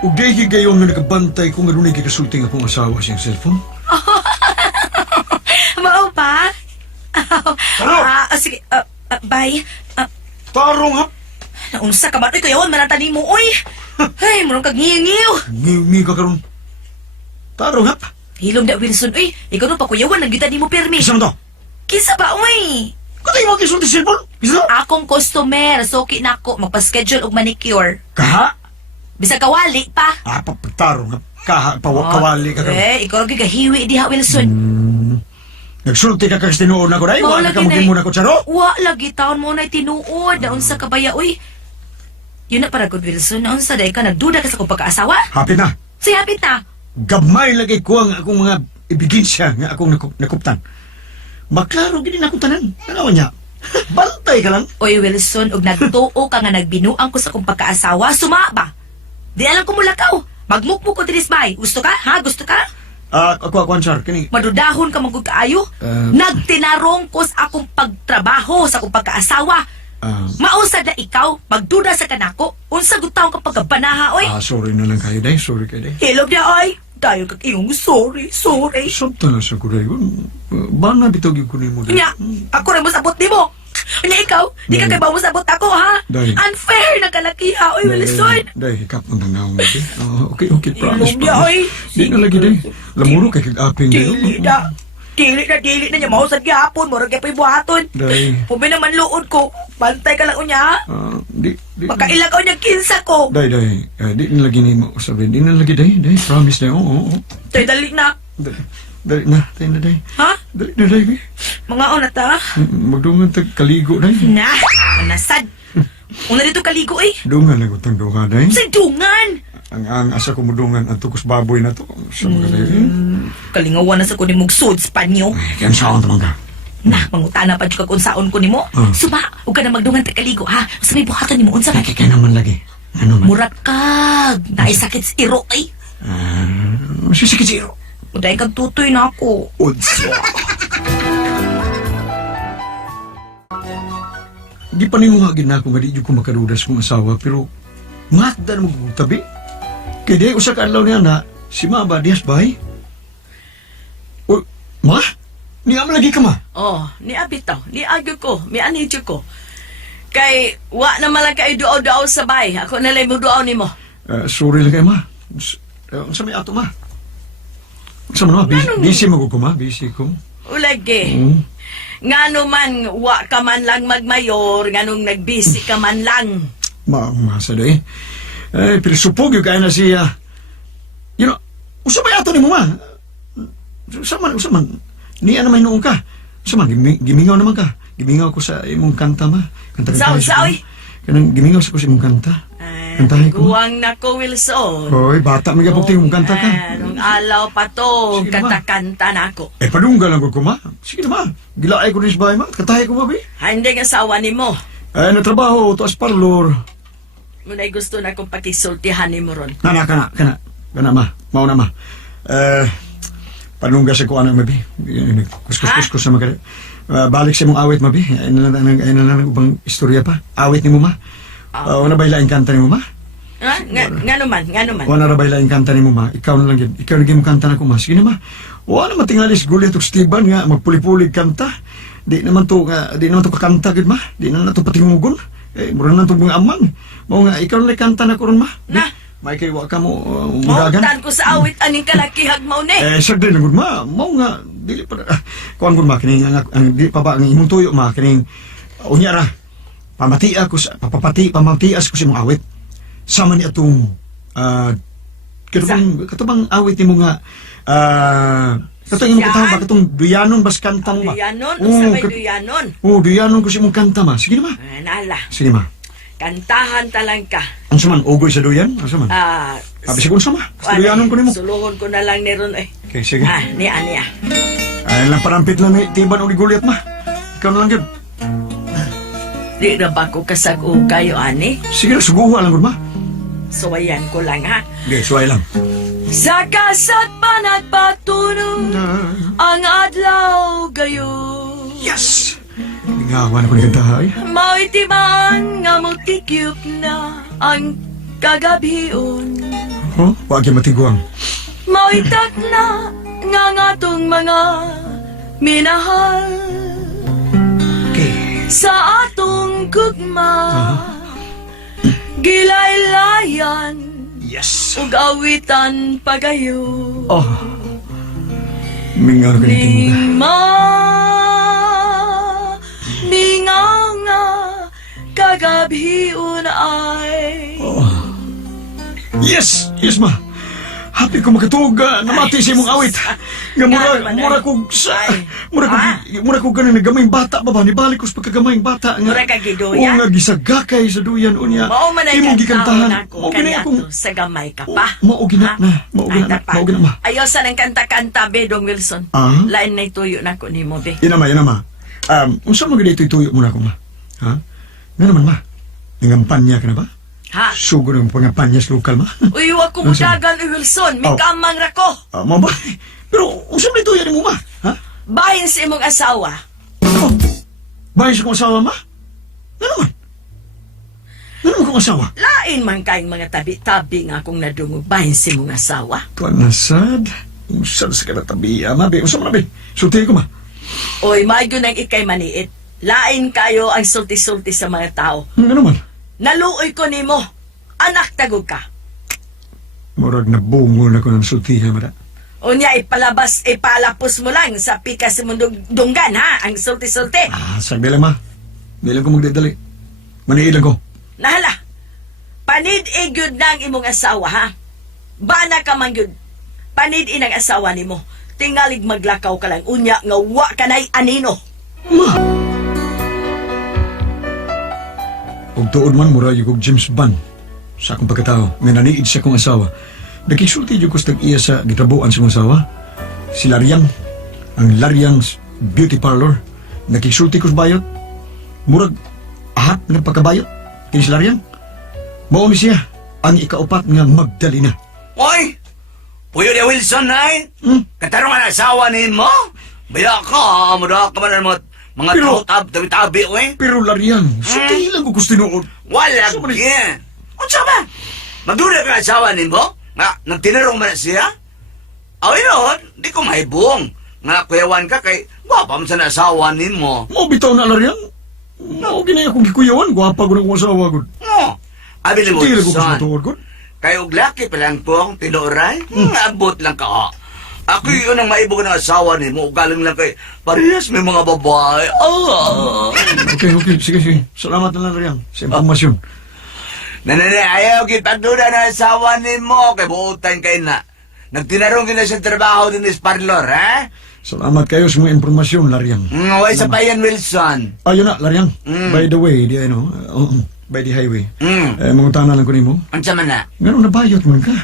Ug di gayon nga nakabantay kung ano nagkikasulting akong asawa siyang cellphone. Mao pa? Ano? Sige, bye. Tarong ha? Naunsa ka ba? Uy, kuyawan, manatani mo, uy. Ay, murong kag ngiyo-ngiyo. Ngi ka karon. Tarong ha? Hilom na, Wilson, uy. Ikaw no pa, kuyawan, nagyutan ni mo permi. Isa man to? Kisa ba, uy? Katay mo kisulti cellphone? Isa? Akong customer, suki na ako, magpa-schedule og manicure. Kaha? Bisa kawali pa. Tarong ha? Kaha, kawali ka karon. Ikaw rin kahiwi diha, Wilson. Nagsulti ka kag tinuod na ko dai, wala ka mugin muna ko tsaro. Wa lagi taon mo na tinuod, daon sa kabaya, uy. Yun na para good, Wilson. Naon sa day ka, nagduda ka sa kong pagkaasawa? Hapit na. Say, hapit na. Gabmay lagi ko ang akong mga ebidensya nga akong nakuptan. Maklaro gini na akong tanan. Ano niya? Bantay ka lang. Uy, Wilson, og nagtuo ka nga nagbinuang ko sa kong pagkaasawa, suma ba? Di alam ko mulakaw. Magmukmuk ko dinis bay. Gusto ka? Ha? Gusto ka? Ako, sir. Kini. Madudahon ka magod kaayo. Nagtinarong ko sa akong pagtrabaho sa akong pagkaasawa. Mausad na ikaw, magduda sa kanako. Unsa gutaw ka pagkabanaha, oy? Sorry na lang kayo, day. Sorry kayo, day. Hilog na, oy. Tayo kag iyong sorry. Sabta na sa kuray. Bana bitog yung kunin mo, day. Nya, ako rin mo sabot di mo. Nya ikaw, di ka kay ba mo sabot ako, ha? Day. Unfair na kalakiha, oy, Wilson. Day, hikap mo na nga, day. Okay, promise. Hilog na, oy. Di na lagi, day. Lamuro kay kag-aping, day. Dili na niya. Mahusad gihapon. Murag kaya buhaton. Day. Pubi naman luod ko. Bantay ka lang unya, ha? Di. Makailagaw niya kinsa ko. Day. Di na lagi ni mo sabi. Di na lagi, day. Day, promise, day. Oo. Tay, dali na. Dali na, tayo na, day. Ha? Dali na, day. Mga ona ta. Magdungan tag kaligo, day. Na, manasad. Una dito kaligo, eh. Dungan na gutang dungan, day. Sa dungan. Ang asa ko mudungan ang tukus baboy na to. Sa mga day. Kalingawan na sa kunin mong suds panyo. Kaya saan naman ka? Na, mangutana pa dyan kung saon ko ni mo. Suma, huwag ka na magdungan ta kaligo, ha? Sa may buhatan ni mo, unsa ba? Kaya naman lagi. Ano man? Murakag. Naisakit sa iro, ay. Sisikit zero. Uday kag tutoy na ako. Udso. Di pa ningungagin na ako nga di ko makarudas kong asawa, pero matda na magtabi. Kaya di usa ka adlaw niya na si Ma ba diyas bay? O, Ma? Ni am lagi ka, Ma? Oh, ni abitaw, ni agyo ko, mi anidyo ko. Kay, wa na malang kayo duaw-duaw sa bay. Ako nalay mo duaw ni mo. Sorry lang kayo, Ma. Sa may ato, Ma. Sa mo, Ma? Busy mo ko, Ma. Busy ko. Ulagi. Ngano man, wa ka man lang magmayor, nganong nagbisi ka man lang. Masa day. Pero supog yung kaya na siya. Usa ba ato ni mo, Ma? Usa man. Niya naman noong ka. Usa man, gimingaw naman ka. Gimingaw ko sa imong kanta, Ma. Saoy. Kanang gimingaw ko sa imong kanta. Kantahin ko, Ma. Guwang na ko, Wilson. Hoy, bata, may kapag imong kanta ka. Nung alaw pa to, Sige, Ma. kanta-kanta na ako. Padungga lang ko, Ma. Sige na, Ma. Gilaay ko rin sa bahay, Ma. Kantahin ko, Ma, be. Hindi nga asawa ni mo. Natrabaho, to as parlor. Muna'y gusto na kong pakisultihan ni mo ron. Kana, Ma. Mauna, Ma. Panungga sa kuha na, Ma, be. Kuskus sa mga balik sa mong awit, Ma, be. Ay na lang ubang istorya pa. Awit ni mo, Ma. Wana ba ilaing kanta ni mo, Ma? Nga naman. Wana ba ilaing kanta ni mo, Ma? Ikaw na lang yun. Ikaw na yung kanta na ko, Ma. Sige na, Ma. Wana matingalis gulit o Steven nga, magpuli-pulig kanta. Di naman to kakanta, gud, Ma. Di naman to patingugon. Mura na to mga amang. Mao nga, ikaw na lang kanta na ko ron, Ma. Na. May kayo ka mo magagan. Mautan ko sa awit aning kalakihag mo ni. Sagdi na gud, Ma. Mao nga, dili pa kuan gud, Ma, kining di pa ba ang imong tuyo, Ma, kining unya ra. Pamatias ko sa imong awit. Sama ni atong katubang awit nimo nga katong imong kanta ba katong duyanon bas kantang ba? Duyanon, sabay duyanon. Duyanon ko sa imong kanta, Ma. Sige na, Ma. Nala. Sige, Ma. Kantahan talang ka. Ano man, ugoy sa duyan? Ano man? Abi sigun sa, Ma. Sa duyanon ko nimo. Suluhon ko na lang ni ron eh. Okay, sige. Niya. Ay lang parampit lang ni tiban uli gulit, Ma. Ikaw na lang gud. Di na ba ko kasag-o kayo, ani? Sige na, suguha lang gud, Ma. Suwayan ko lang, ha? Okay, suway lang. Sa kasat pa nagpatunog ang adlaw gayon. Yes! Ngawan ako ni kantahay. Maitiman nga mo tikyop na ang kagabion. Oh, wag yung matiguang. Mauitak na nga nga tong mga minahal Okay. sa atong gugma. Gilaylayan Yes. ug awitan pagayo. Oh. Mingar ka nito mo. Minganga kagabiun ay. Yes! Yes, ma. Happy ko makatug namati sa imong awit. Nga mura ko ganun nagamayng bata ba ba? Nibalik ko sa pagkagamayng bata. Mura ka giduyan? O nga gisagakay sa duyan. Unya, Mao man ay imong gikantahan. kantahan ako kanya to sa gamay ka pa. Maugina na. Maugina na. Maugina ma. Ayosan ang kanta-kanta, be, Dong Wilson. Ah? Lain na ituyo na ko ni mo, be. Yan na ma. Unsa mo ganda ito'y tuyo muna ko ma? Ha? Nga naman ma. Nangampanya ka na ba? Ha? Sugo ng pangampanya sa lokal ma. Uy, wag ko mudagan, Wilson. May Oh. kamang rako. Ma ba? Pero unsa mo ito'y mo ma? Ha? Bahin sa imong asawa. Oh, bahay sa kong asawa, ma? Ano naman? Ano naman kong asawa? Lain man kayong mga tabi-tabi nga akong nadungog. Bahin sa imong asawa. Tuan nasad. Usad sa kanatabi, ma. Be, unsa mo na, be? Sulti ko, ma. Uy, maayo nang ikay maniit. Lain kayo ang sulti-sulti sa mga tao. Ano naman? Naluoy ko nimo. Anak tagog ka. Murag na bungol na ko ng sulti, ha, mada. Unya, ipalapos mo lang sa pikas sa mundong dunggan, ha? Ang sulti-sulti. Sagdi lang, ma. Di lang ko magdadali. Maniilan ko. Nahala. Panid-igyod na ang imong asawa, ha? Bana ka man gyud. Panid-in ang asawa nimo. Tingalig maglakaw ka lang. Unya, nga wa ka na'y anino. Ma! Kung tuod man, mura yung kong James Bond. Sa akong pagkatao, nga naniid sa akong asawa. Nakisulti yung kustag iya sa gitabuan sa akong asawa. Si Laryang, ang Laryang's Beauty Parlor. Nakisulti ko sa bayot. Murag, ahap ng pagkabayot. Kaya si Laryang. Mauni siya, ang ikaupat nga Magdalena. Oy! Puyo ni Wilson, ay! Hmm? Katarong ang asawa ni mo? Baya ka, mada ka man ang mga Pero- tabi-tabi, oy! Pero Laryang, sulti lang ko gusto noon. Wala Sa man- yan! Unsa ba? Magdula ka ang asawa ni mo? Nga, nagtinarong man na siya? Awin noon, di ko mahibong. Nga, kuyawan ka kay gwapa man sa asawa ni mo. Mau bitaw na Laryang. Mau ginaya kong gikuyawan, gwapa ko na kong asawa ko. Mo, abi ni Sulti lang ko gusto Wilson. tuod ko. Kay og laki pa lang pong tinuray, abot lang ka. Ako yun ang maibog ng asawa ni mo. Galing lang kay parehas may mga babae. Okay. Sige. Salamat na lang Laryang sa impormasyon. Nanay, ayaw kitagduda ng asawa ni mo. Kay buutan kay na. Nagtinarong ka na sa trabaho din sa parlor, ha? Salamat kayo sa mga impormasyon, Laryang. Way sa bayan, Wilson. Ayun na, Laryang. Mm. By the way, by the highway. Mm. Mga tanah lang ko nimo. Ang sama na. Ngano nabayot man ka?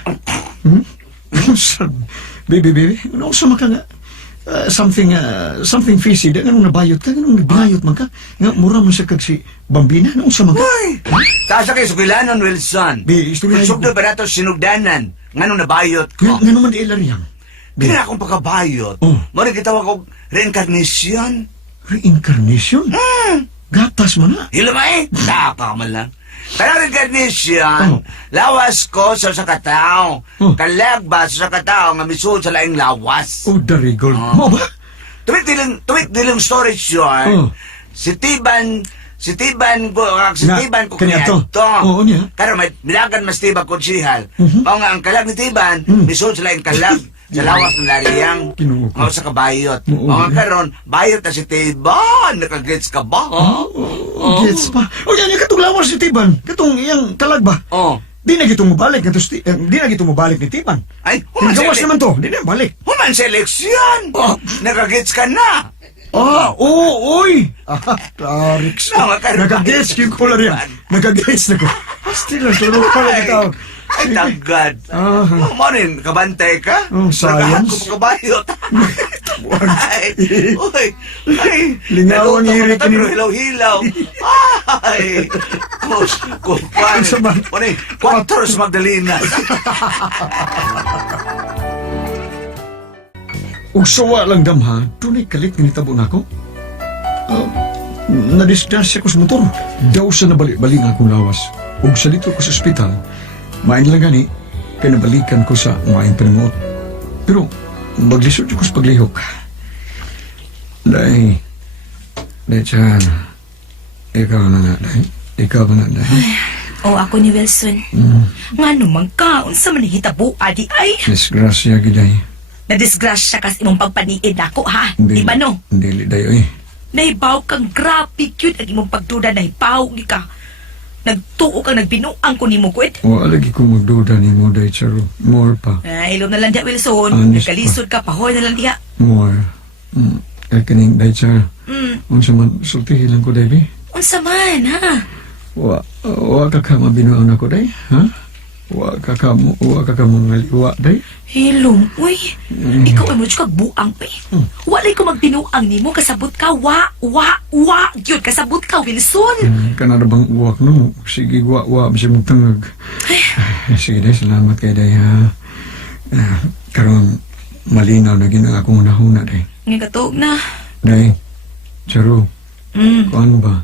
Baby, ano sa maka nga? Something fishy. Ngano nabayot ka? Ngano nabayot man ka? Nga, mura man sa kag si Bambina. Ano sa maka? Uy! Tasa kay sukilanon, Wilson. Be, istorya Sugdo ba nato sinugdanan? Ngano nabayot ko? Ngano man di Laryang? Be, Kaya akong pagkabayot. Oh. Mara gitawag ko reincarnation. reincarnation? Gatas man na. Hilamay, taka man lang. Kaya reincarnation, Oh. lawas ko sa katao. Oh. Kalagba sa katao nga misud sa laing lawas. Oh, darigol. Oh. Mo ba? Tuwit dilang storage yun. Oh. Si Tiban ko Kanya to. Oo, niya. Kaya may milagan mas Tiban konsihal. Mhm. Mao nga ang kalag ni Tiban, misud sa laing kalag. Sa lawas ng Laryang. Kinuha ko. Mao sa kabayot. Oo, Mao nga eh. karon, bayot na si Tiban. Nakagets ka ba? Gets pa. O yan, yung katong lawas si Tiban. Katong iyang kalag ba? Oh. Di na gito mabalik. Di na gito mabalik ni Tiban. Ay, human Gawas sa naman to. Di na balik. Human sa eleksyon. Oh. Nakagets ka na. Oo, oy! Tarix. Nagagets yung ko lang yan. Nagagets na ko. Still lang, tulog pa lang ito. Ay, tagad. Ah. Mo rin, kabantay ka? Oh, science. Nagahan ko pagkabayot. Ay, uy, ay. Lingawan naluto ni ko Rick na ni- pero hilaw-hilaw. Ay, kupan. Sa man- Ano eh, 4 Magdalena. Ug sawa lang damha, tunay kalit nga nitabo na ako. Nadisgrasya ko sa motor. Daw sa nabalik-balik nga akong lawas. Ug sa dito ko sa ospital, main lang gani, kinabalikan ko sa maayong panimuot. Pero, maglisod ko sa paglihok. Day, Chan, ikaw na nga, Day. Ikaw ba na, Day? O ako ni Wilson. Nga naman ka, unsa man hitabo, adi ay. Disgrasya, Giday. Nadisgrasya kas imong pagpaniid nako ha. Di ba no? Dili, Day, oy. Nahibaw kang grabe cute ang imong pagduda, nahibaw gi ka. Nagtuo kang nagbinuang ko nimo kwet. O, alagi ko magduda ni mo, Day, Charo. More pa. Ay, ilom na lang diya, Wilson. Honest Nagkalisod ka, pahoy na lang diya. More. Kaya kaning, Day, Charo. Unsa man, sultihin lang ko, Day, bi? Unsa man, ha? Wa ka ka mabinuang ako, Day, ha? Wa ka ka mangaliwa, Day. Hilom, uy. Ikaw ay mo kag buang pa eh. Walay ko magbinuang nimo, kasabot ka, yun, kasabot ka, Wilson. Kanara bang uwak no? Sige, wa, masya mong tangag. Sige, Day, salamat kay Day, ha? Karon malinaw na ginang akong unahuna, Day. Ngayon katuog na. Day, Charo, kung ano ba?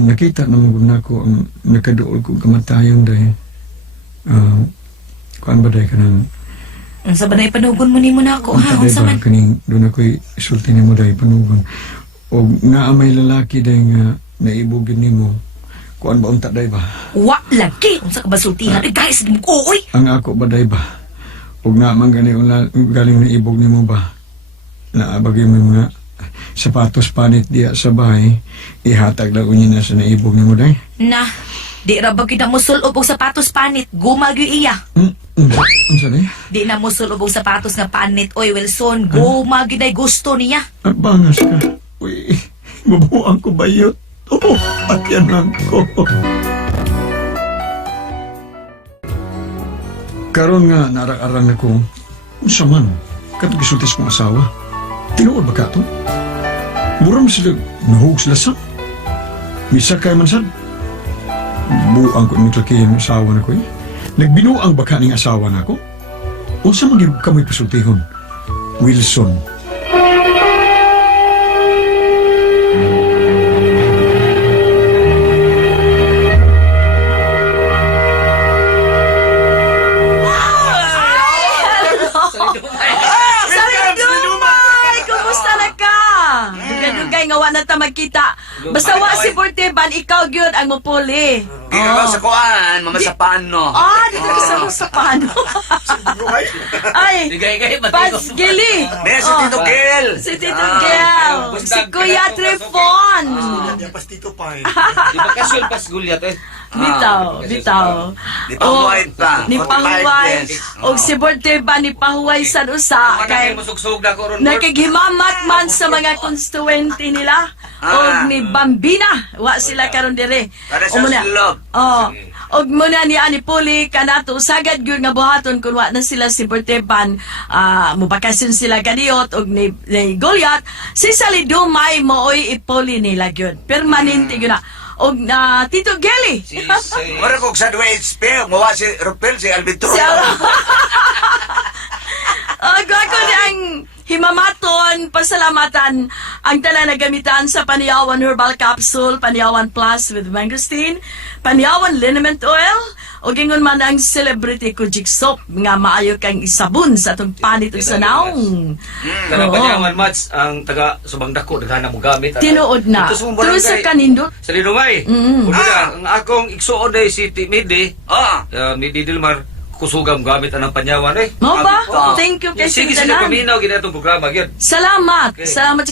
Nakita naman ko ang nakaduol kong kamatayon, Day. Kung ano ba, Day, kanang Unsa ba na ipanugon mo nimo nako, ha? Day Unsa ba, man? kaning doon ako'y isulti ni mo, Day, panugon. O nga may lalaki, Day, nga naibugin ni mo. Kung ano ba unta, Day ba? Wa lagi. Unsa ka basultihan? Ay, guys, di mo ko, uy. Ang ako ba, Day ba? O nga man galing na ibog ni mo ba? Naabagay mo yung mga sapatos panit diya sa bahay, ihatag lang unyin na sa naibog ni mo, Day. Na, di ra ba kita mo sulog og sapatos panit, gumagyo iya. Unsa, Day? Di na mo sulog og sapatos nga panit, oy Wilson, gumagyo day gusto niya. Bangas ka. Uy, mabuang ko bayot. Oo, at yan lang ko. Karon nga narang-arang ako, unsa man, katong gisultis kong asawa. Tinuod ba ka to? Mura mo sila, nahug sila sa. Misa kay man sad. Buang ko yung klakiyan ng asawa na ko eh. Nagbinuang ba ka ng asawa na ko? Unsa man yung kamoy pasultihon? Wilson. Salindumay! Kumusta na ka? Dugay-dugay nga wa na ta magkita. Basta wa si Porteban, ikaw gyud ang mupuli. Ikaw sa kuan, mamasapan, no? Dito ka sa paano? Ay, Pasgili! May si Tito Gil! Si Tito Gel! Si Kuya Trifon! Di ba kasul pas gulyat eh? Bitaw. Di pa huwait pa. Ni pahuway. O si Porteban, ni pahuway sa usa. Kay Masugsog na ko ron. nakighimamat man sa mga konstituente nila. Og ni Bambina. Wa sila karon dire. Para sa O muna. silog. Og muna ni Ani Puli kanato sagad gyud nga buhaton kun wa na sila si Porteban mubakasyon sila kaniot og ni Goliath si Salidumay mooy ipuli nila gyud permanente gyud na og Tito Geli Mara kong sa Dwayne Spear, mawa si Rupel, si Albitro. ako ni ang himamaton, pasalamatan ang tanan na gamitan sa Paniyawan Herbal Capsule, Paniyawan Plus with Mangosteen, Paniyawan Liniment Oil, o gingon man ang Celebrity Kojic Soap nga maayo kang isabon sa atong panit ug sa naong. Kanang panyaman mats ang taga subang dako daghana mo gamit. Tinuod na. Ito sa mong Tuloy sa barangay. kanindot. Sa Linumay. Ang akong igsuon ay si Midi. Midi Dilmar kusugam gamit anang panyawan eh. Mo ba? Oo. Thank you kay Sige Sintanan. sila paminaw gid atong programa gyud. Salamat. Okay. Salamat.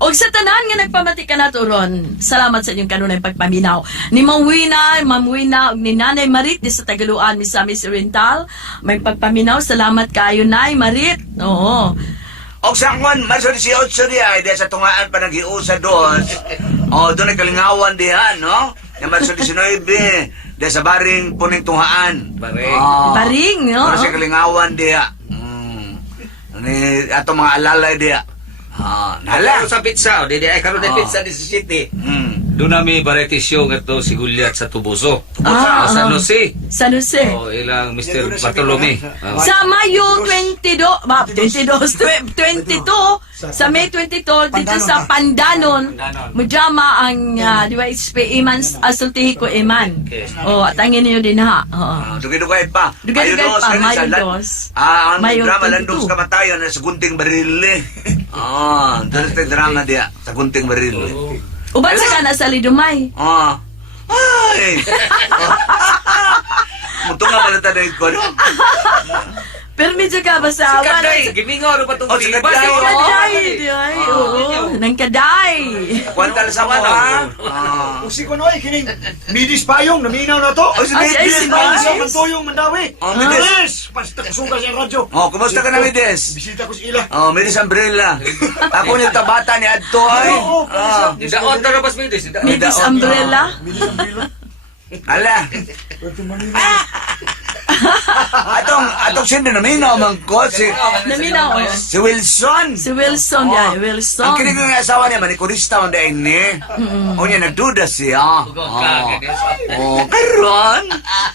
Og sa tanan nga nagpamati ka nato ron, salamat sa inyong kanunay pagpaminaw. Ni Ma'am Wina, og ni Nanay Marit di sa Tagaluan, Miss Miss Oriental, may pagpaminaw. Salamat kaayo Nay Marit. Oo. O sa kwan, masod si Otso diya, di sa tungaan pa nag-iusa doon. Doon ay kalingawan diyan, no? Yung masod si Noybe, di sa baring puning tungaan. Baring. Baring, no? Doon sa kalingawan diya. Ato mga alalay diya. Nala. Hala sa pizza, di ay karon na pizza di sa city. doon namin baritisyo nga to si Gulyat sa Tubuso. Ah, Sa ah. Jose. San Jose. Oh, ilang Mr. Bartolome. Sa Mayo 22, sa May 22, dito sa Pandanon, mujama ang, di ba, Imans, asultihi ko Iman. Okay. Oh, atangin niyo din ha. Oo. Dugay-dugay pa. Dugay-dugay pa, ganun Mayo sa lan- 2. Ang Mayo drama 22. landong sa kamatayon na sa gunting baril eh. Dito drama dia sa gunting baril eh. Uban sa kana sa Lidumay. Ay! Muto nga pala tayo ko, no? Pero medyo ka ba Si sa awan? Kaday, gimingo ano pa itong Oh, si iba? Kaday, Nang oh. kaday, di ay, oo. Nang kaday. Kwantal sa mo, ha? Usi ko noy, kining midis payong, naminaw na to. Oh, si Ay, Midis, si ba? Midis. Ang tuyong mandawi. Midis. Basta kusuga sa radyo. Kumusta ka na, Midis? Bisita ko si Ila. Midis Umbrella. Ako yung tabata ni Adto, ay. Oo, Daon tarabas mo ito. Midis umbrella. Midis ang bilo. Ala. Pwede manila. Atong sindi naminaw man ko, si Naminaw, oh. Wilson. Si Wilson, Oh. yeah, Wilson. Ang kinig ng asawa niya, manikurista ang daing ni. O niya, nagduda siya. Karon?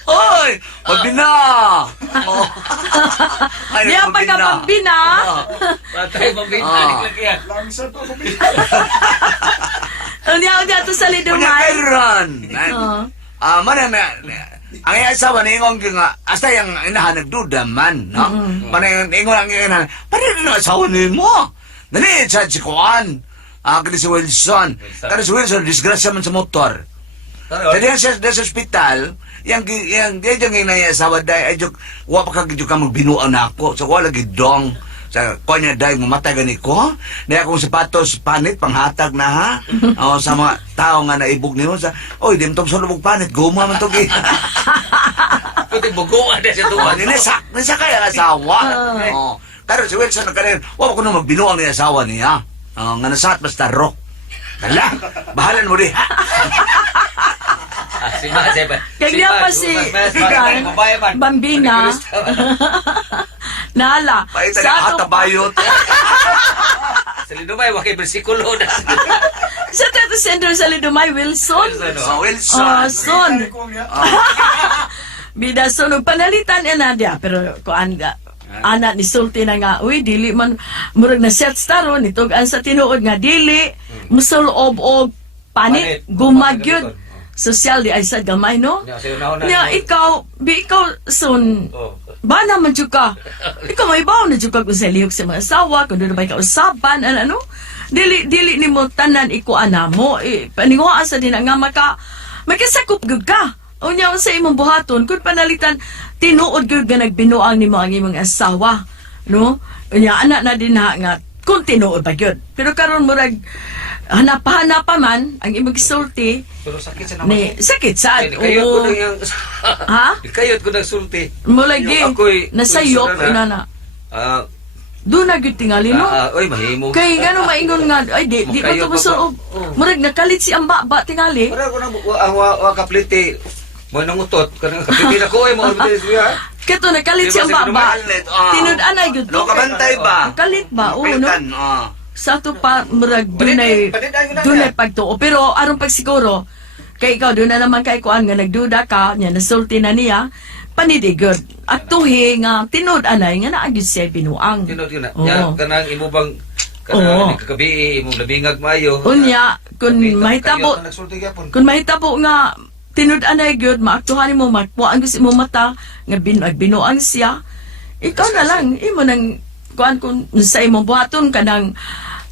Oy, pabina! Oh. Ay, Di ang pagkapambina. Patay mo binalik lang yan. Lamisa to. Unya to sa Unya, Lidumay. karon? Oo. Ang asawa ni Ingong nga, hasta yung inahan nagduda man, no? Manang Ingong ang inahan, paano yung asawa ni mo? Nani, sa si Kuan. Kani si Wilson. Kani si Wilson, disgrasya man sa motor. Jadi sa ospital, yang dia jeng ina ya asawa dai ajuk wa pa kag ka magbinuan ako. So wala gid dong. Sa kanya dai mamatay gani ko. Ni akong sapatos panit panghatag na ha. O sa mga tao nga naibog nimo sa oy dim tong sulubog panit guma man to gi. Puti buguan na siya tuwa. Nisa kaya ang asawa. Oh. Pero si Wilson nagkaroon, wa ko na magbinuang ni asawa niya. Nga nasat basta rock. Kala, bahalan mo di. Si Maze ba? Kaya pa si Bambina. Nala. Paita Sa na ato- hatabayot. Sa Lidumay, wakay bersikulo na. Sa Tato Center sa Lidumay, Wilson. So Wilson. Son. Bida son panalitan na dia pero kuan ga anak ni sulti na nga uy dili man murag na set staron itog an sa tinuod nga dili musulob og panit gumagyud social di ay sa gamay no nya ikaw son ba naman jud ka ikaw may bawo na jud ka kung sa lihok sa mga asawa kung doon ba ka usapan ano dili ni mo tanan iko anamo paninguha sa din nga makasakop gud ka. Unya sa imong buhaton kun panalitan tinuod gyud nga nagbinuang nimo ang imong asawa, no? Unya anak na din nga kun tinuod ba gyud. Pero karon murag hanap-hanap pa man ang imong gisulti Pero sakit sa naman. ni sakit sad. Kayot ko Oo. na yung... Ha? Kayot ko nagsulti. Mulagi Yung ako'y- nasayop Wilson inana. Ah, Do na gyud tingali no. oy, mahimo. Kay ngano maingon nga ay di ko Makayot to pa musuob. ba? Murag nakalit si amba ba tingali. Para ko na ang wa kaplite. Mo nang utot kanang kaplite na ko ay mo orbites ya. Kato nakalit si Di ba amba si ba. Kalit, Tinud-anay gyud. No, kabantay ba? Kalit ba? Oo no. Pilitan, Sa to pa murag Panit- dunay panit- na dunay pagtuo pero aron pag siguro kay ikaw doon na naman kay kuan nga nagduda ka nya nasulti na niya panidigod at tuhi nga tinud anay nga naagid siya binuang. Tinod yun na. Oo. Ya kanang imo bang Oo. kanang kagabi imong labingag mayo. Unya kun mahitabo Kayot na nagsulti gyapon. kun mahitabo nga tinud anay gyud maaktuhan mo magpuan gyud imo mata nga binuang siya ikaw na lang imo nang kuan kun sa imong buhaton kanang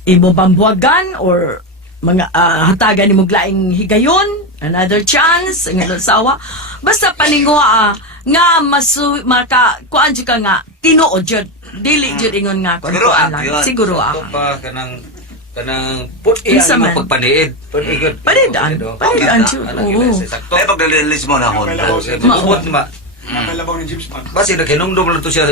imo bambuagan or mga hatagan nimo glaing higayon another chance nga sawa basta paninguha nga maka kuan jud ka nga tinuod jud dili jud ingon nga kuan Siguro, lang yun. siguro Ito pa kanang put Unsa ang man? pagpaniid. Panigod. Panidaan. Panidaan jud. Oo. Sakto. Ay, pag-release mo na ako. Maubot ma. Nakalabaw ni James Bond. Basi naghinumdum lang to siya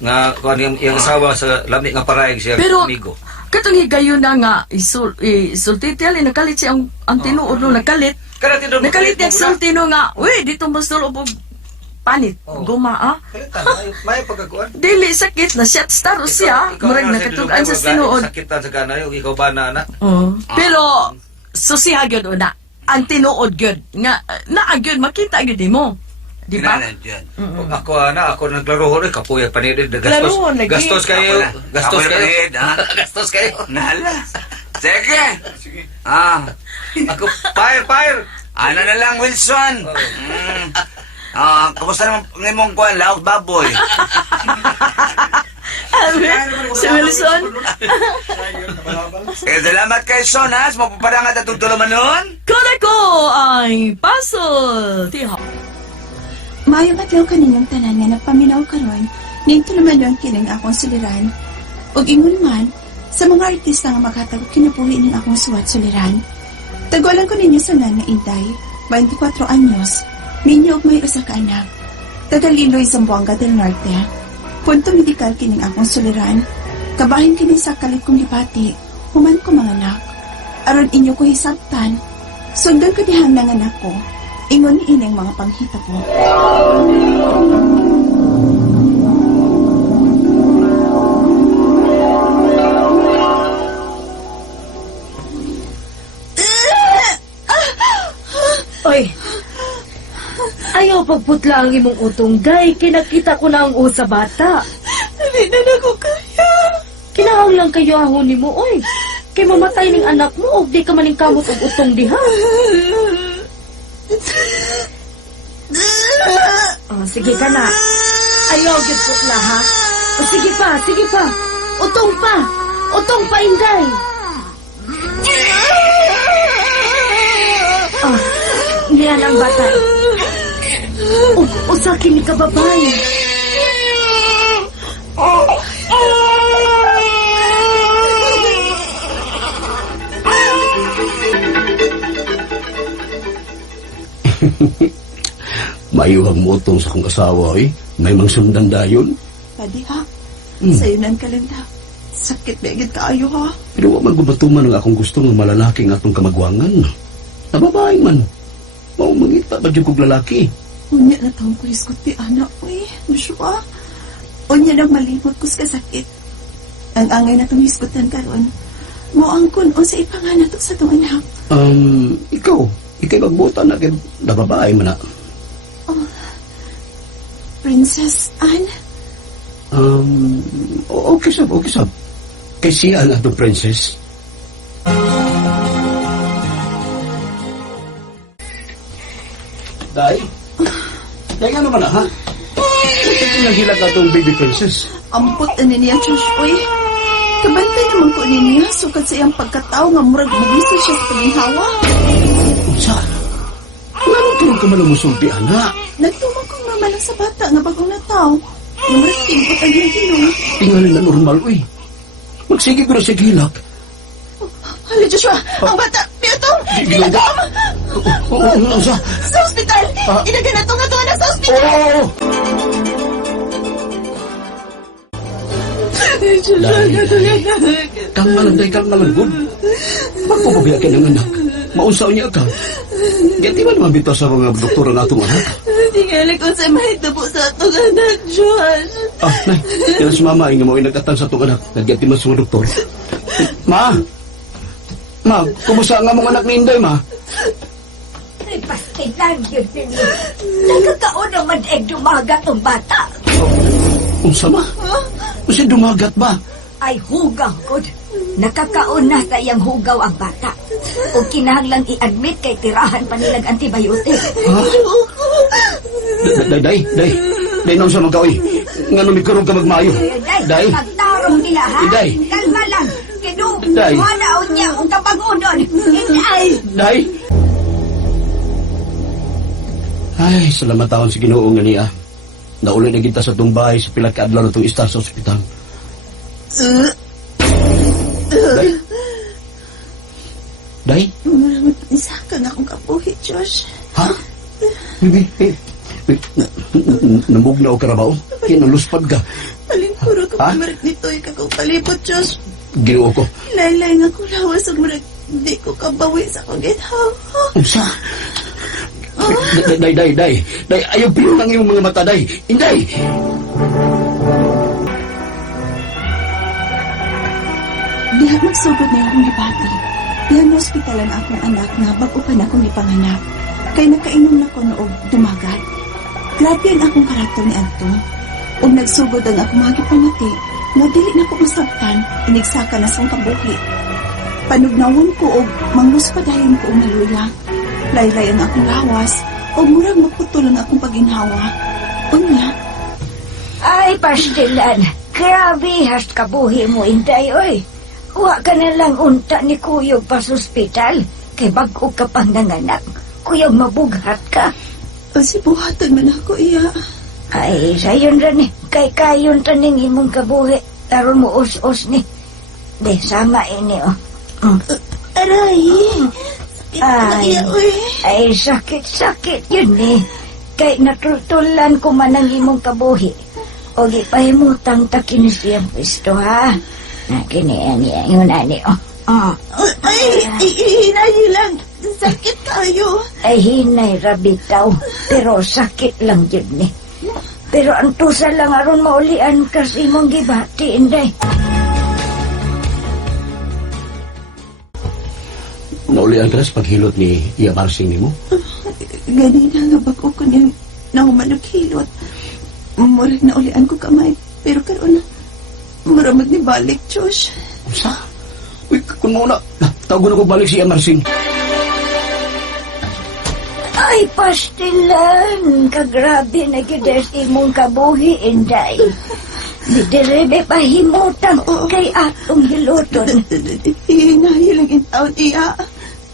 nga kuan yung asawa sa lami nga paraig siya Pero amigo. katong higayon na nga isulti tiyali nakalit siya ang tinuod no nakalit. Kana tinod Nakalit niya sulti no nga, uy, dito mo sulog og panit. Guma ah. Kalitan may pagkakuan. Dili sakit na shot star o siya. Murag nakatugan sa sinuod. Sakitan sa kana yung ikaw ba na anak. Oh. Pero susiha gyud una. Ang tinuod gyud nga naa gyud makita gyud nimo. Di ba? Kinanan dyan. Ako naglaro rin, kapuya panidid. Laro, lagi. Gastos kayo. Ako na. Gastos Ako na kayo. panihid, ha? Gastos kayo. Nala. Sige. Ah. Ako, fire. Ano na lang, Wilson? Kamusta naman ngayong kuwan? Laos baboy. Si Wilson. Salamat kay Son, ha? Mapaparangat at tutulaman nun. Kuna ko ay puzzle. Tiha. Maayong adlaw kaninyong tanan nga nagpaminaw karon, nito naman yung kining akong suliran. Ug ingon man, sa mga artista nga maghatag og kinabuhi ning akong suwat suliran. Tagwalan ko ninyo sa nga Inday, 24 anyos, minyo og may usa ka anak. Taga Liloy, Zamboanga del Norte. Punto medikal kining akong suliran. Kabahin kini sa kalit kong gipati, human ko mga anak. Aron inyo ko hisabtan, sundan ko dihang nanganak ko. Ingon ni ineng mga panghita ko. Oy, ayaw pagputla ang imong utong, day. Kinakita ko na ang usa bata. Hindi na ako kaya. Kinahanglang kayo ahon ni mo, oy. Kay mamatay ning anak mo, og di ka maning kamot og utong diha. Oh, sige ka na. Ayaw gyud putla, ha? Oh, sige pa. Utong pa, Inday. Ah, niyan ang bata. Usa kini ka babae. Mayuhang motong sa kong asawa, eh. May mang sundan dayon. Pwede ha? Sa'yo nan kalenda. Sakit na agad kaayo ha? Pero wa man gubatuman ang akong gusto ng malalaki ng atong kamagwangan. Nababae man. Mao mangita ba dyan kong lalaki? Unya na taong ko iskot ti anak ko eh. Musya. Unya nang malimot ko sa kasakit. Ang angay na tumiskutan karon. Mo angkon o sa ipanganatok sa tong anak. Ikay magbuta na kay nababae man na. Princess Anne? Okay sab. Kay siya ang atong princess. Day nga naman na, ha? Ito naghilag atong baby princess. Ampot na niya, Josh, oy. Kabantay naman ko niya, sukat sa iyang pagkatao nga murag mabisi siya sa paginghawa. Unsa? Ngano tulog ka man ang musulti, anak? Nagtumang kong mamalang sa bata nga bagong nataw. Nga murag timpot ang iyang ginong. Tingalin na normal, uy. Magsige ko na sa gilak. Hala, Joshua, ang bata, piyatong, ilagam! Unsa? Sa ospital! Ilagan na itong anak sa ospital! Oo! Kalma lang, day, kalma lang, good. Pagpapabiyak ka ng anak. Maunsaw niya ka. Ganti ba naman bitaw sa mga doktora na itong anak? Tingali ko sa mahitabo sa itong anak, Josh. Nay, yan si mama, nga mo inagkatan sa itong anak. Nagyati man sa mga doktor. Ma, kumusta nga mga anak ni Inday, ma? Ay, pastilan yun ninyo. Nagkakaon naman ay dumagat ang bata. Unsa ma? Kasi dumagat ba? Ay hugaw ko. Nakakaon na sa iyang hugaw ang bata. O kinahanglang i-admit kay tirahan pa nilag antibiotic. Day, naon sa mga kawin. Nga numikarong ka magmayo. Day, Pagtarong nila, ha? Day. Kalma lang. Kino, Day. wanaon niya ang kapagunon. Inay! Day. Ay, salamat taon si Ginoo nga niya. Nauli na kita sa itong bahay sa pilat kaadlaw na itong istar sa ospital. Day? Murag isa ka na akong kapuhi, Josh. Ha? Namugnaw ka na ba? Kinaluspad ka. Palingkuro ka Ha? pumarik nito, ikakong palipot, Josh. Ginoo ko. Laylay nga kung lawas ang murag, di ko kabawi sa akong githaw. Unsa? Day, ayaw pilo lang yung mga mata, day. Inday! Diha magsugod na akong gibati. Yan hospitalan akong anak nga bago pa na akong ipanganak. Kay nakainom na ko noog dumagat. Grabe ang akong karakter ni Anto. O nagsugod ang akong mga gipangati, nga dili na ko masabtan, inigsaka na sang kabuhi. Panugnawon ko og mangmuspadayon ko og naluya. Laylay ang akong lawas, o murag magputol ang akong paginhawa. Unya, Ay, pastilan. Grabe, hast kabuhi mo, Inday, oy. Wa ka na lang unta ni Kuyog pa sa ospital. Kay bago ka pang nanganak. Kuyog mabughat ka. o si buhatan man ako iya. Ay, sayon rin eh. Kay kayon taning imong kabuhi. Taron mo us-us ni. De, sama ini, oh. Aray, Ay, iya, uy. ay, sakit-sakit yun eh. Kay natultulan ko man ang imong kabuhi. O gipahimutang takin siyang pwesto, ha? Nakinian yun, ani, oh. Ay, hinayi lang. Sakit kayo. Ay, hinay rabitaw. Pero sakit lang yun eh. Pero ang tusa lang aron maulian kasi imong gibati, Inday. Naulian ka sa paghilot ni Iya Marsing ni mo? Ganina nga bago ko niyang nahumanog hilot. Murag na ulian ko kamay. Pero karon muramag ni balik, Diyos. Sa? Uy, kung muna, tawagon ako balik si Iya Marsing. Ay, pastilan. Kagrabe na gides imong kabuhi, Inday. Di direbe pahimutang kay atong hiloton. Hinayi lang yung taon iya.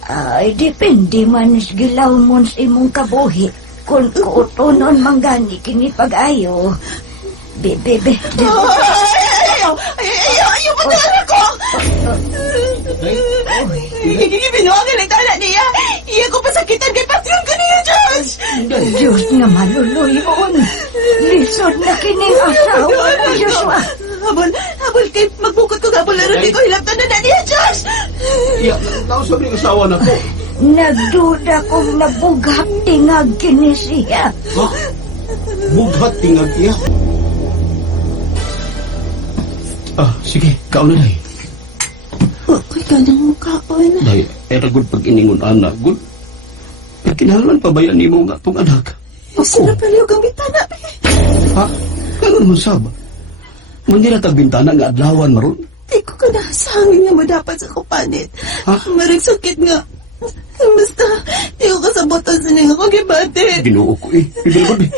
Ay, depende man is gilaw mo sa imong kabuhi. Kung kuutonon manggani kini pag-ayo. Bebe. Ayaw, patalan ako! Binuangan ang tala niya. Iya ko pasakitan kay patron ko niya, Diyos! Diyos nga maluluyon. Lisod na kining asawa na Joshua. Habol kay magbukod ko gabol laro di ko hilaptan na niya, Diyos! Iya, tao sabi ng asawa na ko. Nagduda kong nabughat tingag kini siya. Ha? Bughat tingag iya. Sige, kaon na, Day. Uy, ganang mukhaon. Day, eragod pag iningon anak, good. Kinahanglan pa ba yan ni mo nga itong anak? Sino paliw kang bitana, be? Ha? Ganun mo sab. Manira tag bintana nga adlawan maron. Di ko ka nasangin nga madapat sa kupanit. Ha? Marag sakit nga. Basta, di ko kasabotan sa nga ako gibati. Ginoo ko eh. Ibilgod eh.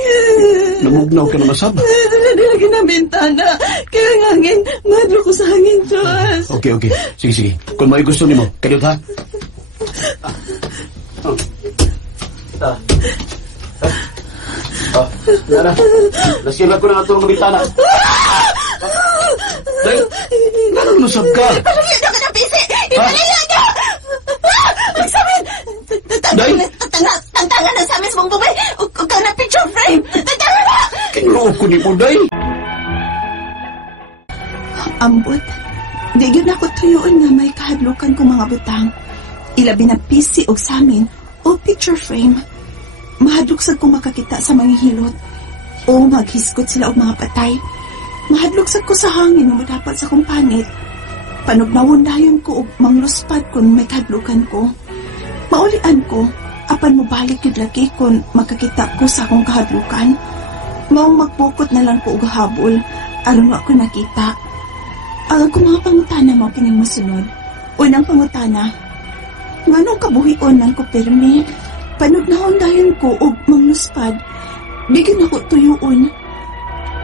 Namugnaw ka na masab. Nalagyan na bintana. Kaya nga hangin, madlo ko sa hangin, Diyos. Okay. Sige. Kung may gusto ni mo, kanyot ha? Yana. Nasilat ko na nga itong bintana. Day, ganun masab ka? Palagyan na ka ng pisi! Ha? Palagyan ka! Samin! Day? Tantangan na sa amin sa mong bubay! Huwag ka na picture frame! Tantangan na! Kinuloo ko ni po, Day. Ambot, di yun ako tuyoon nga may kahadlukan kong mga butang. Ilabi na PC o samin o picture frame. Mahadlok sad kong makakita sa mga hilot o maghiskot sila og mga patay. Mahadlok sad ko sa hangin o madapat sa kong panit. Panugnawon dayon ko og mangluspad kung may kahadlukan ko. Maulian ko, apan mo balik yun lagi kung makakita ko sa akong kahadlukan. Maong magbukot na lang ko og habol aron wa ko nakita. Ang akong mga pangutana mo kining masunod. Unang pangutana, nganong kabuhion lang ko pirmi? Panugnahon dayon ko og mangluspad. Bigyan ako tuyoon.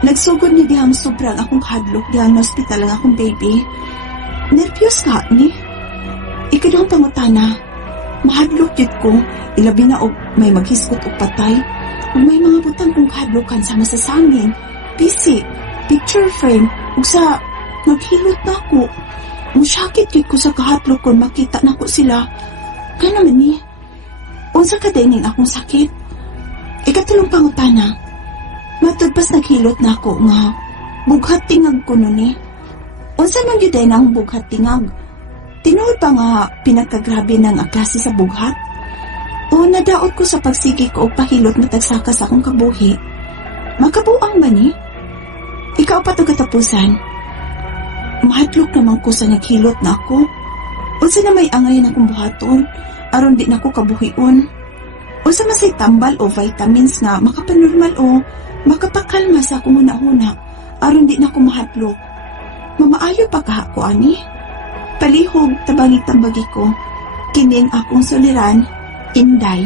Nagsugod ni dihang sobrang akong hadlok dihang hospital ang akong baby. Nervyos ka ni? Ikadang pangutana, mahadlok yun ko, ilabi na og may maghiskot og patay. Ug may mga butang kong kahadlokan sama sa samin, PC, picture frame, ug sa naghilot na ako. Musyakit yun ko sa kahadlok kung makita na ko sila. Kaya naman ni, unsa ka dining akong sakit? Ikatulong pangutana, matudpas naghilot na ako nga, bughat tingag ko nun eh. Unsa man yun din ang bughat tingag? Tinuod pa nga pinagkagrabe ng aklase sa bughat? O nadaot ko sa pagsigi ko o pahilot matagsaka sa akong kabuhi? Makabuang ba ni? Ikaw pa ito katapusan. Mahadlok naman ko sa naghilot na ako. Unsa na may angay na kong buhaton, aron di na ko kabuhion. Unsa masay tambal o vitamins nga makapanormal o makapakalma sa akong hunahuna, aron di na ko mahatlok. Mamaayo pa kahako ani? Palihog tabagi-tabagi ko, kining akong suliran, Inday.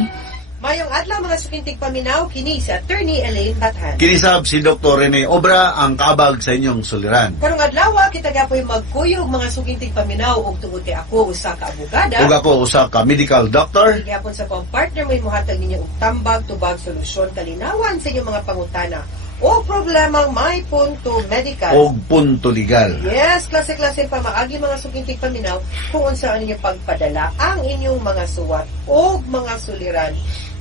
Mayong adlaw mga sukintig paminaw, kini si Attorney Elaine Bathan. Kinisab si Dr. Rene Obra ang kabag sa inyong suliran. Karong adlaw kita gapoy magkuyog mga sukintig paminaw ug tungod kay ako usa ka abogada. Ug ako usa ka medical doctor. Gihapon sa kong partner may muhatag ninyo og tambag tubag solusyon kalinawan sa inyong mga pangutana o problemang may punto medical. Og punto legal. Yes, klase-klase pa maagi mga sukintig paminaw kung unsa ang inyong pagpadala ang inyong mga suwat o mga suliran.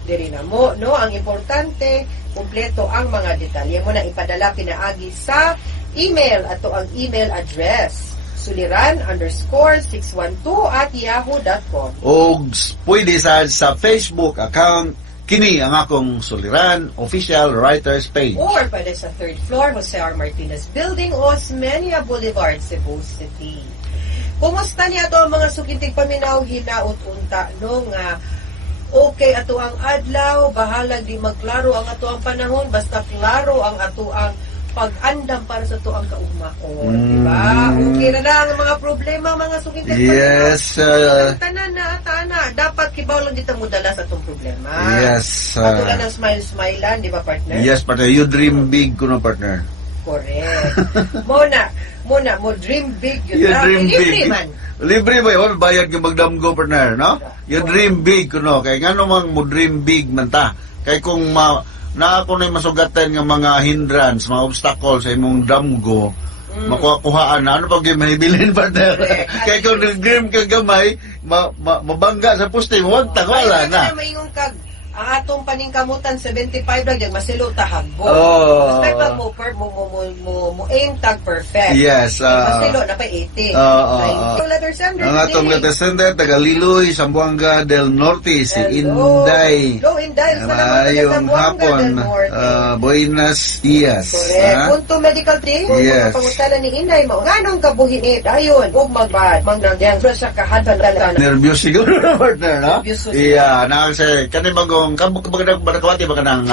Diri na mo, no? Ang importante, kumpleto ang mga detalye mo na ipadala pinaagi sa email. Ato ang email address, suliran_612@yahoo.com. Og pwede sa Facebook account kini ang akong suliran official writers page. Or pwede sa 3rd floor, Jose R. Martinez Building, Osmeña Boulevard, Cebu City. Kumusta niya to ang mga sukintig paminaw, hinaot unta no nga okay ato ang adlaw, bahala di magklaro ang ato ang panahon, basta klaro ang ato ang pag-andam para sa ato ang kaugmaon, di ba? Okay na lang ang mga problema, mga sukintig Yes, tanan na, dapat kibaw lang dito mo dala sa atong problema. yes, Ato lang ng smile-smilean, di ba, partner? yes, partner. You dream big kuno, partner. Correct. Muna, mo dream big yun. You dream Libre big. man. Libre ba yun? Bayad ka magdamgo, partner, no? You dream big kuno. Kaya nga naman mo dream big man ta. Kaya kung na ako na masugatan ng mga hindrance, mga obstacles sa imong damgo, makuha-kuhaan na. Ano pag yung mahibilin, partner? Kaya kung nag-dream ka gamay, mabangga sa puste, huwag takwala na. Ay, mayroon kag ang atong paningkamutan 75 lang yung masilo tahagbo. Oh. Basta pag mo aim tag perfect. Yes. Masilo na pa 80. Ang letter sender. Ang atong letter sender, taga Liloy, Zamboanga del Norte, si Hello. Inday. Hello, Inday. Salamat sa Mayong Zamboanga hapon. del Norte. Buenas dias. Correct. Ha? Punto medical team. Yes. Mga pangutala ni Inday mo. Nganong kabuhi dayon ug magbad. Mangnangyan sa kahadan dala. Nervyos siguro na partner, no? Nervyos. Yeah, nakakasay. Kani bagong, bagawati ba ka ng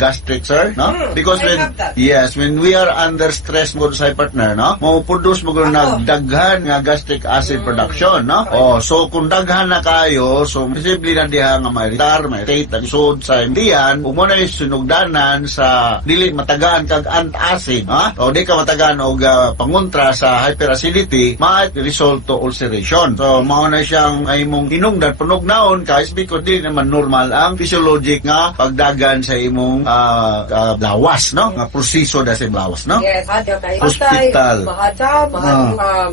gastric, sir? No? Because I when, have that. yes, when we are under stress mo sa partner, no? Mo-produce mo gano'n nagdaghan nga gastric acid production, no? Oh, so kung daghan na kayo, so posible na diha nga ma-retard, ma-irate, isod sa indian, umuna yung sinugdanan sa dili matagaan kag antacid, ha? O di ka matagaan og pangontra sa hyperacidity, might result to ulceration. So, mauna siyang ay mong hinungdan, panugnaon ka, is because di naman normal ang physiologic nga pagdagan sa imong lawas, no? Nga proseso da sa lawas, no? Yes, hadyo kay Hospital. Mahadam,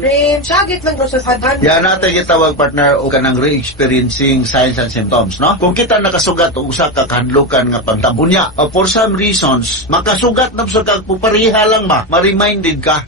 dream, sagit lang ko sa hadhan. Yan natin gitawag partner o kanang re-experiencing signs and symptoms, no? Kung kita nakasugat o usa ka kahadlukan nga pagtabunya, for some reasons, makasugat na sa pupariha lang ba? Ma-reminded ka,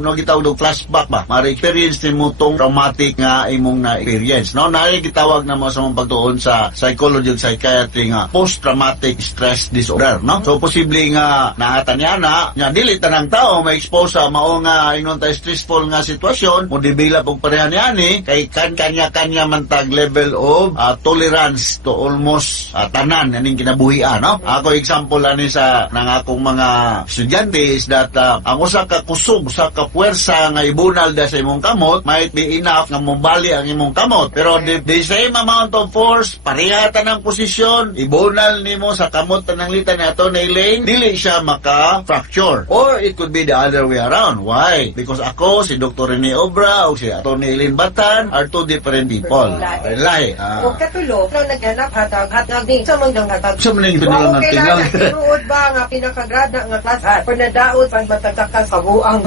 no gitawag og flashback ba? Ma-experience mo tong traumatic nga imong na-experience, no? Naay gitawag na mo sa mong pagtuon sa psychology ug psychiatry nga post-traumatic stress disorder, no? So posible nga naatan niya na nga dili tanang tao ma-expose sa mao nga ingon ta stressful nga sitwasyon mo develop og pareha niani kay kanya-kanya man tag level of tolerance to almost tanan aning kinabuhian, no? Ako example ani sa nang akong mga estudyante is that ang usa ka kusog sa ka puwersa nga ibunal da sa imong kamot might be enough nga mobali ang imong kamot, pero the same amount of force pareha tanang posisyon ibunal nimo sa kamot tanang litan ni ato na Elaine, dili siya maka-fracture. Or it could be the other way around. Why? Because ako, si Dr. Rene Obra o si Atty. Elaine Bathan are two different people. Lahi. O katulo, nang naghanap hatag din sa mga hatag. Sa maning pinulang ng tingnan. Tinuod ba nga pinakagrada nga klase? Pag nadaot, pag matatakas, kabuang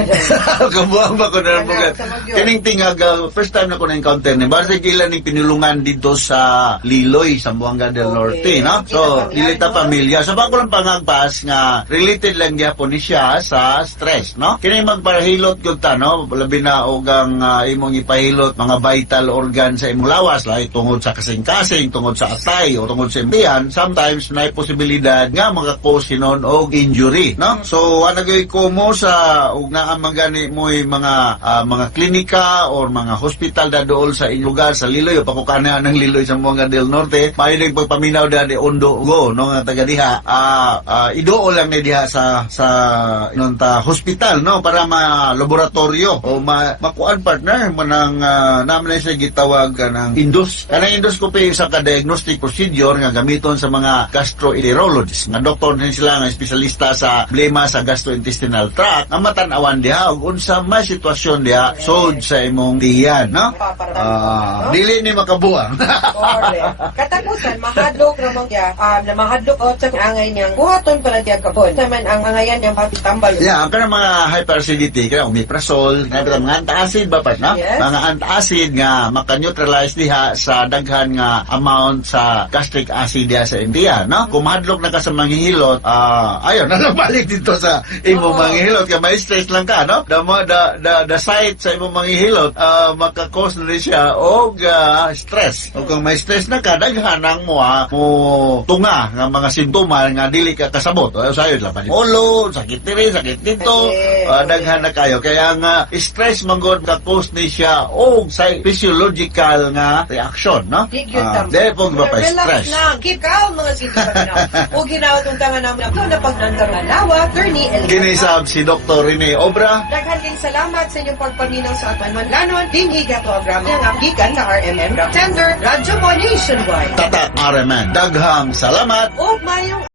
Kabuang ba ko na mga kining tingag first time na ko na-encounter ni Barse kailan ni pinulungan dito sa Liloy, Zamboanga del Norte, no? So, dili ta pamilya. So, bago lang pangagpas nga related lang gyapon ni siya sa stress, no? Kini magparahilot gyud ta, no? Labi na og ang imong ipahilot mga vital organ sa imong lawas, like tungod sa kasing-kasing, tungod sa atay o tungod sa imbihan, sometimes may posibilidad nga maka-cause sinon og injury, no? So ana gyud ko mo sa ug naa man gani mo'y mga klinika or mga hospital da dool sa inyong lugar sa Liloy o pakukana ng Liloy sa mga del Norte, mahilig pagpaminaw da di Ondo go, no, nga taga diha idoo lang ni diha sa inunta hospital, no, para ma-laboratorio o makuan partner manang naman sa gitawag kanang endoscopy sa ka-diagnostic procedure nga gamiton sa mga gastroenterologist nga doktor din sila nga espesyalista sa problema sa gastrointestinal tract nga matan-awan diha ug unsa may sitwasyon diha sod sa imong tiyan, no? Dili ni makabuang. Correct. Katapusan, mahadlok ramang siya, na mahadlok o sa angay niyang buhaton para diya kabon. Naman ang angayan niyang tambal. Yeah, ang kanang mga hyperacidity, kanang omeprazole, mga antacid ba pat, no? Yes. Mga antacid nga maka-neutralize diha sa daghan nga amount sa gastric acid diha sa tiyan, no? Kung mahadlok na ka sa manghihilot, ayun, balik dito sa imong manghihilot, ka may stress lang ka, no? The site sa imong manghihilot, maka-cause na rin siya og stress. O kung may stress na ka, daghanang mo tunga nga mga simptoma nga dili ka kasabot. O sayo lang ulo, sakit diri, sakit dito, daghan na kayo. Kaya nga stress manggod ka-cause ni siya og sa physiological nga reaction, no? Dahil po ba pa stress. Relax na. Keep calm, mga sintomas na. O ginawa itong tanga namin ako na pagnandaroon lawa, attorney, Kinisab si Dr. Rene Obra. daghan ding salamat sa inyong pagpaminaw sa aton manlanon, dinghiga programa ng amgikan na RMN Rap Tender, Radyo Mo Nationwide. Tatak RMN. Daghang salamat. O mayong